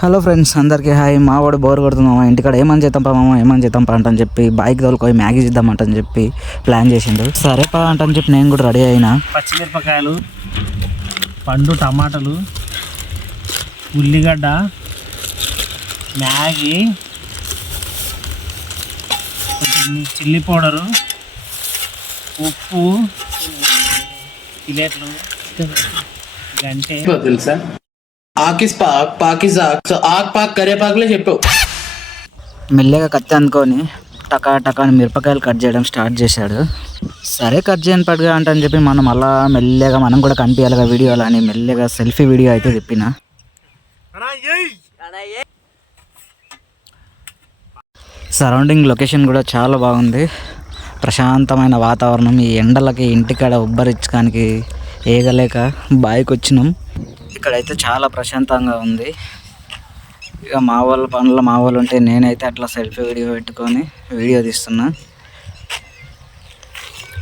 Hello friends అందరికీ hi. మా వాడు బోర్ కొడుతుంది మామ. ఇంటికాడ ఏమని చేద్దాం పా మామ ఏమని చేద్దాం పా అంటని చెప్పి బైక్ తోలుకొని మ్యాగీ చేద్దామంటని చెప్పి ప్లాన్ చేసిండు. సరే పా అంటని చెప్పి నేను కూడా రెడీ అయినా. పచ్చిమిరపకాయలు పండు టమాటాలు ఉల్లిగడ్డ మ్యాగీ కొంచెం చిల్లీ పౌడరు ఉప్పు జిలేట్లు గంటే. తెలుసా? ఆకిస్ పాక్ పాకిజాక్. సో ఆక్ పాక్ కరేపాకులే చెప్పావు మెల్లగా కత్తి అనుకొని టకా టకా అని మిరపకాయలు కట్ చేయడం స్టార్ట్ చేశాడు. సరే కట్ చేయని పడుగా అంటని చెప్పి మనం అలా మెల్లగా మనం కూడా కనిపించాలిగా వీడియోలు అని మెల్లగా సెల్ఫీ వీడియో అయితే తిప్పిన. సరౌండింగ్ లొకేషన్ కూడా చాలా బాగుంది. ప్రశాంతమైన వాతావరణం. ఈ ఎండలకి ఇంటికాడ ఉబ్బరించడానికి ఏగలేక బాయికి వచ్చినాం ఇక్కడైతే చాలా ప్రశాంతంగా ఉంది. ఇక మా వాళ్ళ పనులు మా వాళ్ళు ఉంటే నేనైతే అట్లా సెల్ఫీ వీడియో పెట్టుకొని వీడియో తీస్తున్నా.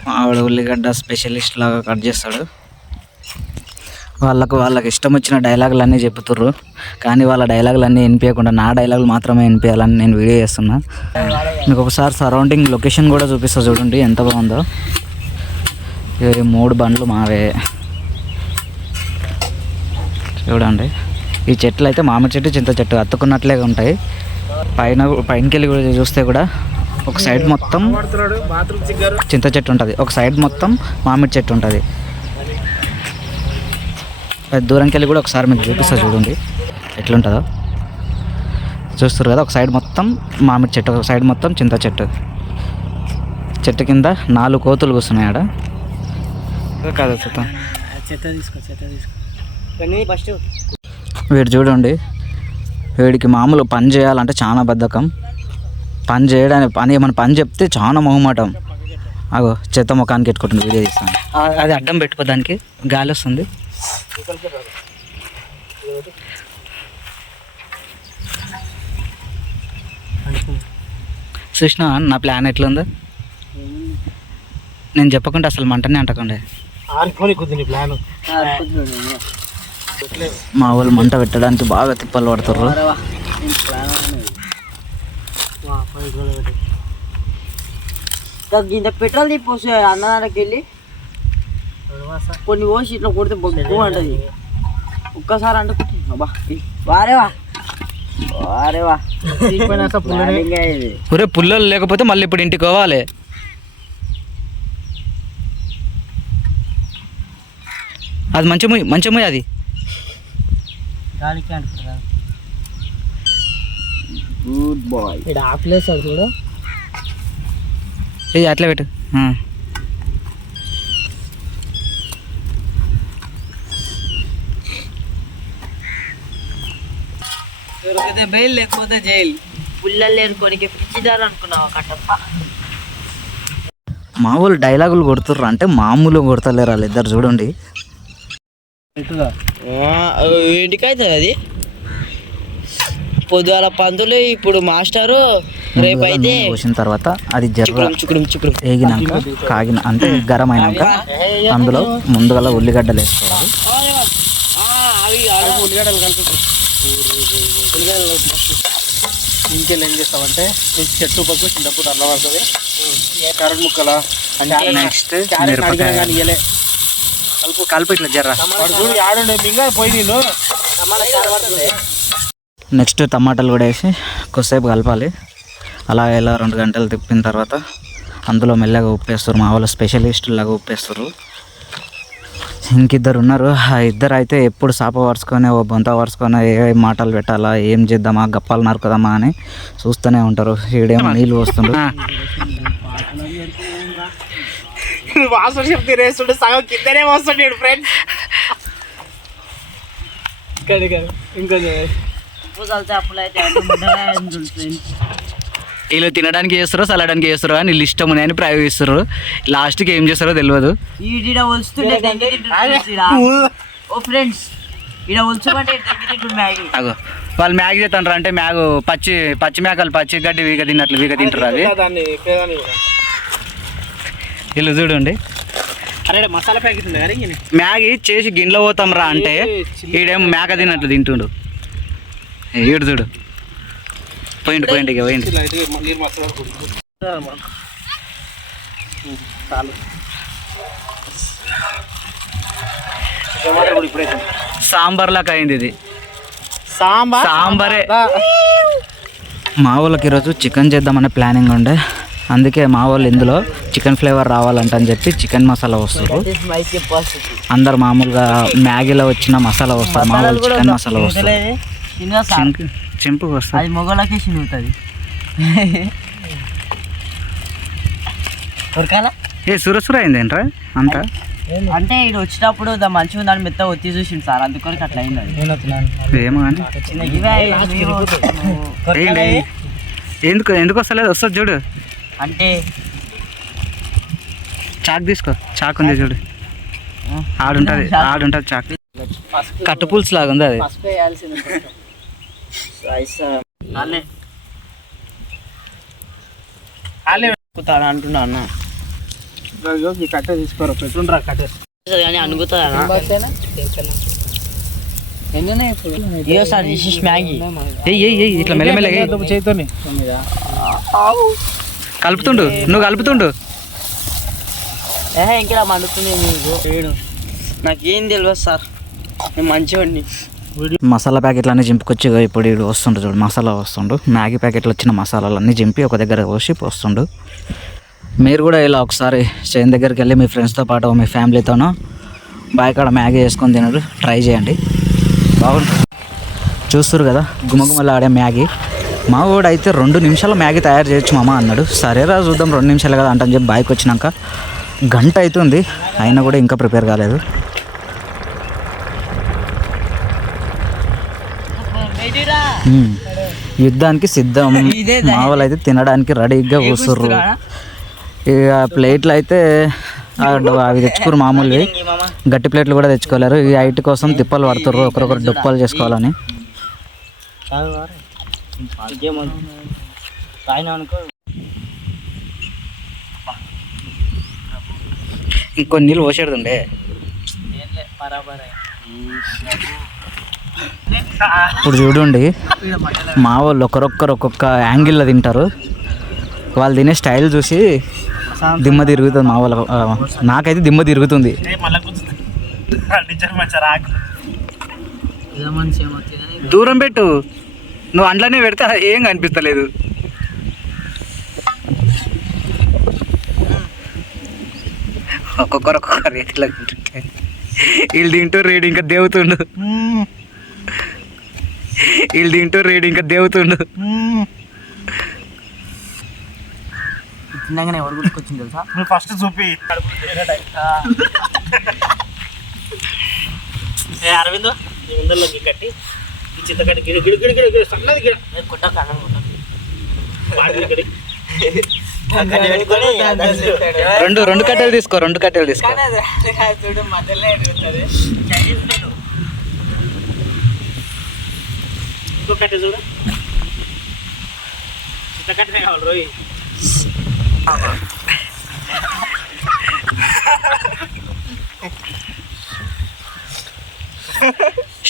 మావాడు ఉల్లిగడ్డ స్పెషలిస్ట్ లాగా కట్ చేస్తాడు. వాళ్ళకు వాళ్ళకి ఇష్టం వచ్చిన డైలాగులు అన్నీ చెప్తుర్రు. కానీ వాళ్ళ డైలాగులు అన్నీ వినిపించకుండా నా డైలాగులు మాత్రమే వినిపించాలని నేను వీడియో చేస్తున్నా. మీకు ఒకసారి సరౌండింగ్ లొకేషన్ కూడా చూపిస్తా చూడండి ఎంత బాగుందో. ఈ మూడు బండ్లు మావే. చూడండి. ఈ చెట్లు అయితే మామిడి చెట్టు చింత చెట్టు అత్తుకున్నట్లే ఉంటాయి. పైన పైనకి వెళ్ళి కూడా చూస్తే కూడా ఒక సైడ్ మొత్తం చింత చెట్టు ఉంటుంది. ఒక సైడ్ మొత్తం మామిడి చెట్టు ఉంటుంది. అది దూరంకి వెళ్ళి కూడా ఒకసారి మీకు చూపిస్తా చూడండి. ఎట్లుంటుందో. చూస్తారు కదా ఒక సైడ్ మొత్తం మామిడి చెట్టు ఒక సైడ్ మొత్తం చింత చెట్టు. చెట్టు కింద నాలుగు కోతులు కూర్చున్నాయి ఆడ. కాదు చూద్దాం చెత్త తీసుకో చెత్త తీసుకో. ఫస్ట్ వీడు చూడండి వీడికి మామూలు పని చేయాలంటే చాలా బద్ధకం. పని చేయడానికి పని ఏమైనా పని చెప్తే చాలా మొహమాటం. అగో చెత్త ముఖానికి పెట్టుకుంటుంది వీడియో తీస్తాను. అది అడ్డం పెట్టుకోదానికి గాలి వస్తుంది. చూసినా నా ప్లాన్ ఎట్లుందో? నేను చెప్పకుండా అసలు మంటనే అంటకండి. ఆరిపోని కొద్ది నీ ప్లాన్. మా వాళ్ళు మంట పెట్టడానికి బాగా తిప్పలు పడుతుర్రు. ఇంత పెట్రోల్ తీపోసి అన్నదానికి వెళ్ళి కొన్ని పోసి ఇట్లా కొడితే బొగ్గు అంటది. ఒక్కసారి అబ్బా ఈ వారేవా. ఒరే పుల్లలు లేకపోతే మళ్ళీ ఇప్పుడు ఇంటికి పోవాలి. అది మంచి మంచి అది. గాలికి అంటుకుంటా గుడ్ బాయ్ ఇక్కడ ఆ ప్లేస్ అది చూడు. ఇది అట్లా పెట్టు. ఆ. దొరికితే బెయిల్ లేకపోతే జైలు. పుల్లలు లేని కొనికి పిచ్చిదారు అనుకున్నావా కట్టప్ప మామూలు డైలాగులు కొడుతుర్రు అంటే మామూలు కొడతలేరు వాళ్ళు ఇద్దరు చూడండి. ఇటుగా. ఏంటికైతుంది అది? పొద్దుగాల పందులు ఇప్పుడు మాస్టరు రేపైతే నూనె పోసిన తర్వాత అది జర్ర వేగినాక కాగిన అంటే గరం అయినాక అందులో ముందుగల ఉల్లిగడ్డలు వేసుకోవాలి. ఉల్లిగడ్డలు కలిపి ఉల్లిగడ్డలు ఇంకెళ్ళి ఏం చేస్తామంటే చెట్టు పక్కు చిన్నప్పుడు అన్నం పడుతుంది. కరెంట్ ముక్కల నెక్స్ట్ క్యారెట్ కానీ కలుపు కలుపు ఇట్లా జర్ర. నెక్స్ట్ టమాటాలు కూడా వేసి కొద్దిసేపు కలపాలి. అలా ఇలా రెండు గంటలు తిప్పిన తర్వాత అందులో మెల్లగా ఉప్పేస్తారు. మా వాళ్ళు స్పెషలిస్ట్ లాగా ఉప్పేస్తారు. ఇంకిద్దరు ఉన్నారు. ఆ ఇద్దరు అయితే ఎప్పుడు సాప పరుచుకొని ఓ బొంత పరుచుకొని ఏ మాటలు పెట్టాలా ఏం చేద్దామా గప్పాలు నరుకుదామా అని చూస్తూనే ఉంటారు. ఈడేమో నీళ్ళు పోస్తుండ్రు. రేస్తుంటే సగం కిందనే వస్తాడు ఫ్రెండ్. వీళ్ళు తినడానికి చేస్తారో చల్లడానికి చేస్తారో అని వీళ్ళు ఇష్టం అని ప్రయోగిస్తారు. లాస్ట్కి ఏం చేస్తారో తెలియదు. అగో వాళ్ళు మ్యాగ్ చేస్తాంటారు అంటే మ్యాగ్ పచ్చి పచ్చి మేకలు పచ్చి గడ్డి వీగ తిన్నట్లు వీగ తింటారు అది వీళ్ళు చూడండి. అరే మసాలా ప్యాకెట్. మ్యాగీ చేసి గిన్నెలో పోతాం రా అంటే ఈడేం మేక తిన్నట్లు తింటుండు. ఏడు చూడు. పోయిండు పోయిండు ఇక పోయిండు. సాంబార్ లాగా అయింది ఇది. సాంబార్? సాంబారే. మా వాళ్ళకి ఈరోజు చికెన్ చేద్దామనే ప్లానింగ్ ఉండే. అందుకే మా వాళ్ళు ఇందులో చికెన్ ఫ్లేవర్ రావాలంట అని చెప్పి చికెన్ మసాలా వస్తారు అందరు మామూలుగా మ్యాగీలో వచ్చిన మసాలా వస్తారు మా వాళ్ళు చికెన్ మసాలా వస్తారు సార్. చింపు వస్తుంది. అది మొగలకే చినుగుతుంది. ఏ సురసుర అయింది ఏంట్రా అంతా? అంటే ఇది వచ్చినప్పుడు దా మంచిగా ఉందని మెత్త ఒత్తి చూసిండు సార్ అందుకొని అట్లా అయింది ఏమో ఎందుకు ఎందుకు వస్తలేదు? వస్తుంది చూడు. అంటే చాక్ తీసుకో చాక్ ఉంది చూడు ఆడుంటది ఆడుంటది చాక్ కట్టు పులుసు లాగా ఉంది అది అనుకుతాను అంటున్నా అన్న ఈ కట్టే తీసుకోరు పెట్టుండ్రా కట్టే కానీ అనుకుతా ఇయో సార్ దిస్ ఇస్ మ్యాగీ ఏయ్ ఏయ్ ఏయ్ ఇట్లా మెల్లమెల్లగా ఏయ్. చేతోని కలుపుతుండు నువ్వు కలుపుతుండు ఏహే ఇంకా మండుతుంది మీకు వేడు నాకేం తెలియదు సార్. నేను మంచివాడిని మసాలా ప్యాకెట్లన్నీ చింపుకొచ్చి ఇప్పుడు వీడు వస్తుండు చూడు మసాలా వస్తుండు. మ్యాగీ ప్యాకెట్లు వచ్చిన మసాలాలు అన్నీ చింపి ఒక దగ్గర పోసి పోస్తుండు మీరు కూడా ఇలా ఒకసారి చేను దగ్గరికి వెళ్ళి మీ ఫ్రెండ్స్తో పాటు మీ ఫ్యామిలీతోనో బాయ్ కాడ మ్యాగీ వేసుకొని తినడు. ట్రై చేయండి. బాగుంటుంది. చూస్తారు కదా గుమగుమలు ఆడే మ్యాగీ. మా వాడు అయితే రెండు నిమిషాలు మ్యాగీ తయారు చేయొచ్చు మామ అన్నాడు. సరేరా చూద్దాం రెండు నిమిషాలు కదా అంటని చెప్పి బైక్ వచ్చినాక. గంట అవుతుంది. అయినా కూడా ఇంకా ప్రిపేర్ కాలేదు. యుద్ధానికి సిద్ధం. మా వాళ్ళు అయితే తినడానికి రెడీగా కూర్చుర్రు. ఇక ప్లేట్లు అయితే అవి తెచ్చుకోరు మామూలువి. గట్టి ప్లేట్లు కూడా తెచ్చుకోలేరు. ఈ హైట్ కోసం తిప్పలు పడుతుర్రు. ఒకరొకరు డుప్పలు చేసుకోవాలని. ఇంకొన్ని నీళ్ళు పోసేడుతుండే ఇప్పుడు చూడండి మా వాళ్ళు ఒకరొక్కరు ఒక్కొక్క యాంగిల్లో తింటారు. వాళ్ళు తినే స్టైల్ చూసి దిమ్మ తిరుగుతుంది మా వాళ్ళ నాకైతే దిమ్మ తిరుగుతుంది. దూరం పెట్టు. నువ్వు అంట్లోనే పెడితే ఏం కనిపిస్తలేదు. ఒక్కొక్కరు ఒక్కొక్క రేట్లో తింటుంటే. వీళ్ళు తింటూ రేడు ఇంకా దేవుతుండు. వీళ్ళు తింటూ రేడు ఇంకా దేవుతుండు. తిన్నాగానే ఎవరు గుర్తుకొచ్చింది తెలుసా? నువ్వు ఫస్ట్ చూపి. ఏ అరవిందో? నీ ముందరలోకి కట్టి. ఈ చింతకట్టి గిడి గిడి గిడి గిడి గిడి సన్నది గిడి. కొట్ట కన్నం వాడి గిడి. రెండు రెండు కట్టెలు తీసుకో రెండు కట్టెలు తీసుకో.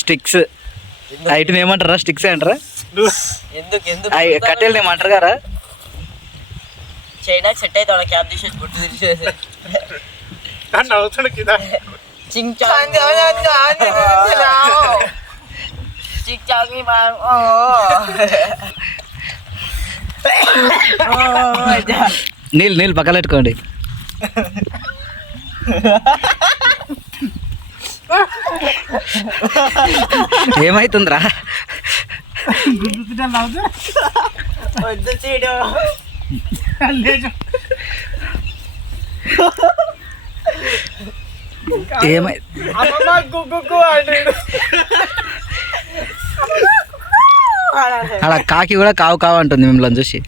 స్టిక్స్. ఐటమ్ ఏమంటారా? స్టిక్స్ అంటారా? కట్టెలు ఏమంటారు కదా చైనా సెట్ అయితే వాళ్ళ క్యాబ్ తీసేసి గుర్తు తీసేసి నన్ను అవుతాడు కింద చింగ్ చాంగ్ చింగ్ చాంగ్ ఓ నీళ్ళు నీళ్ళు పక్కన పెట్టుకోండి ఏమైతుందిరా గుర్తున్నా ఏమై అలా కాకి కూడా కావు కావు అంటుంది మిమ్మల్ని చూసి.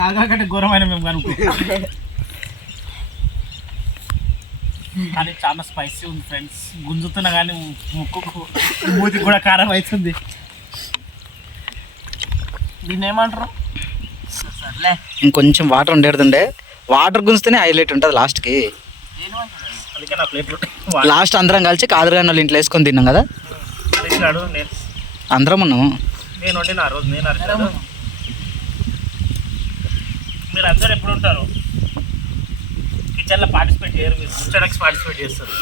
కాకంటే ఘోరమైన మేము కనుక్కో. కానీ చాలా స్పైసీ ఉంది ఫ్రెండ్స్ గుంజుతున్నా కానీ ముక్కుకు మూతికి కూడా కారం అవుతుంది. దీన్ని ఏమంటారు? సర్లే. ఇంకొంచెం వాటర్ ఉండేడుతుండే వాటర్ గుంజితేనే హైలైట్ ఉంటుంది లాస్ట్కి. లాస్ట్ అందరం కలిసి కాదురుగా వాళ్ళ ఇంట్లో వేసుకొని తిన్నాం కదా. అందరం ఉన్నాము. నేను వండిన ఆ రోజు నేను మీరు అందరు ఎప్పుడు ఉంటారు? కిచెన్లో పార్టిసిపేట్ చేయరు మీరు. ముచ్చడానికి పార్టిసిపేట్ చేస్తారు.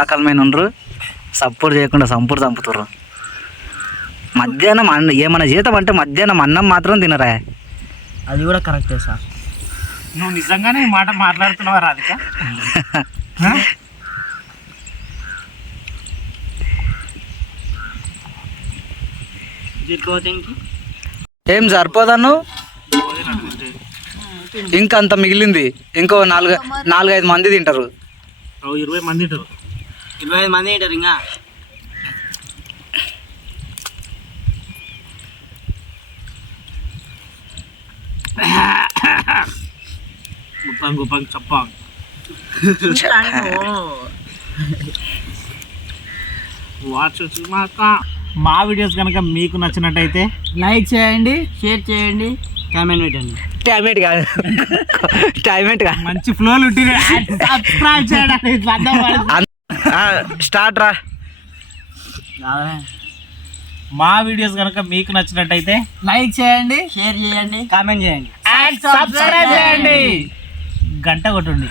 ఆకలమైన ఉండరు. సపోర్ట్ చేయకుండా సంపూర్ చంపుతారు మధ్యాహ్నం అన్న ఏమన్నా జీతం అంటే మధ్యాహ్నం అన్నం మాత్రం తినరా? అది కూడా కరెక్టే సార్. నువ్వు నిజంగానే ఈ మాట మాట్లాడుతున్నావా రాధిక? హ? ఏం సరిపోదన్ను? ఇంకా అంత మిగిలింది. ఇంకో నాలుగు నాలుగైదు మంది తింటారు. ఓ ఇరవై మంది ఉంటారు ఇరవై ఐదు మంది ఉంటారు ఇంకా గుప్పం గుప్పం చెప్పాం. మా వీడియోస్ కనుక మీకు నచ్చినట్టయితే లైక్ చేయండి షేర్ చేయండి కామెంట్ పెట్టండి. టైమేట్ కాదు. టైమేట్ కాదు. మంచి ఫ్లోలు ఉంటుంది సబ్స్క్రైబ్ చేయడానికి స్టార్ట్ రా. మా వీడియోస్ కనుక మీకు నచ్చినట్టయితే లైక్ చేయండి షేర్ చేయండి. కామెంట్ చేయండి. సబ్స్క్రైబ్ చేయండి. గంట కొట్టుండి.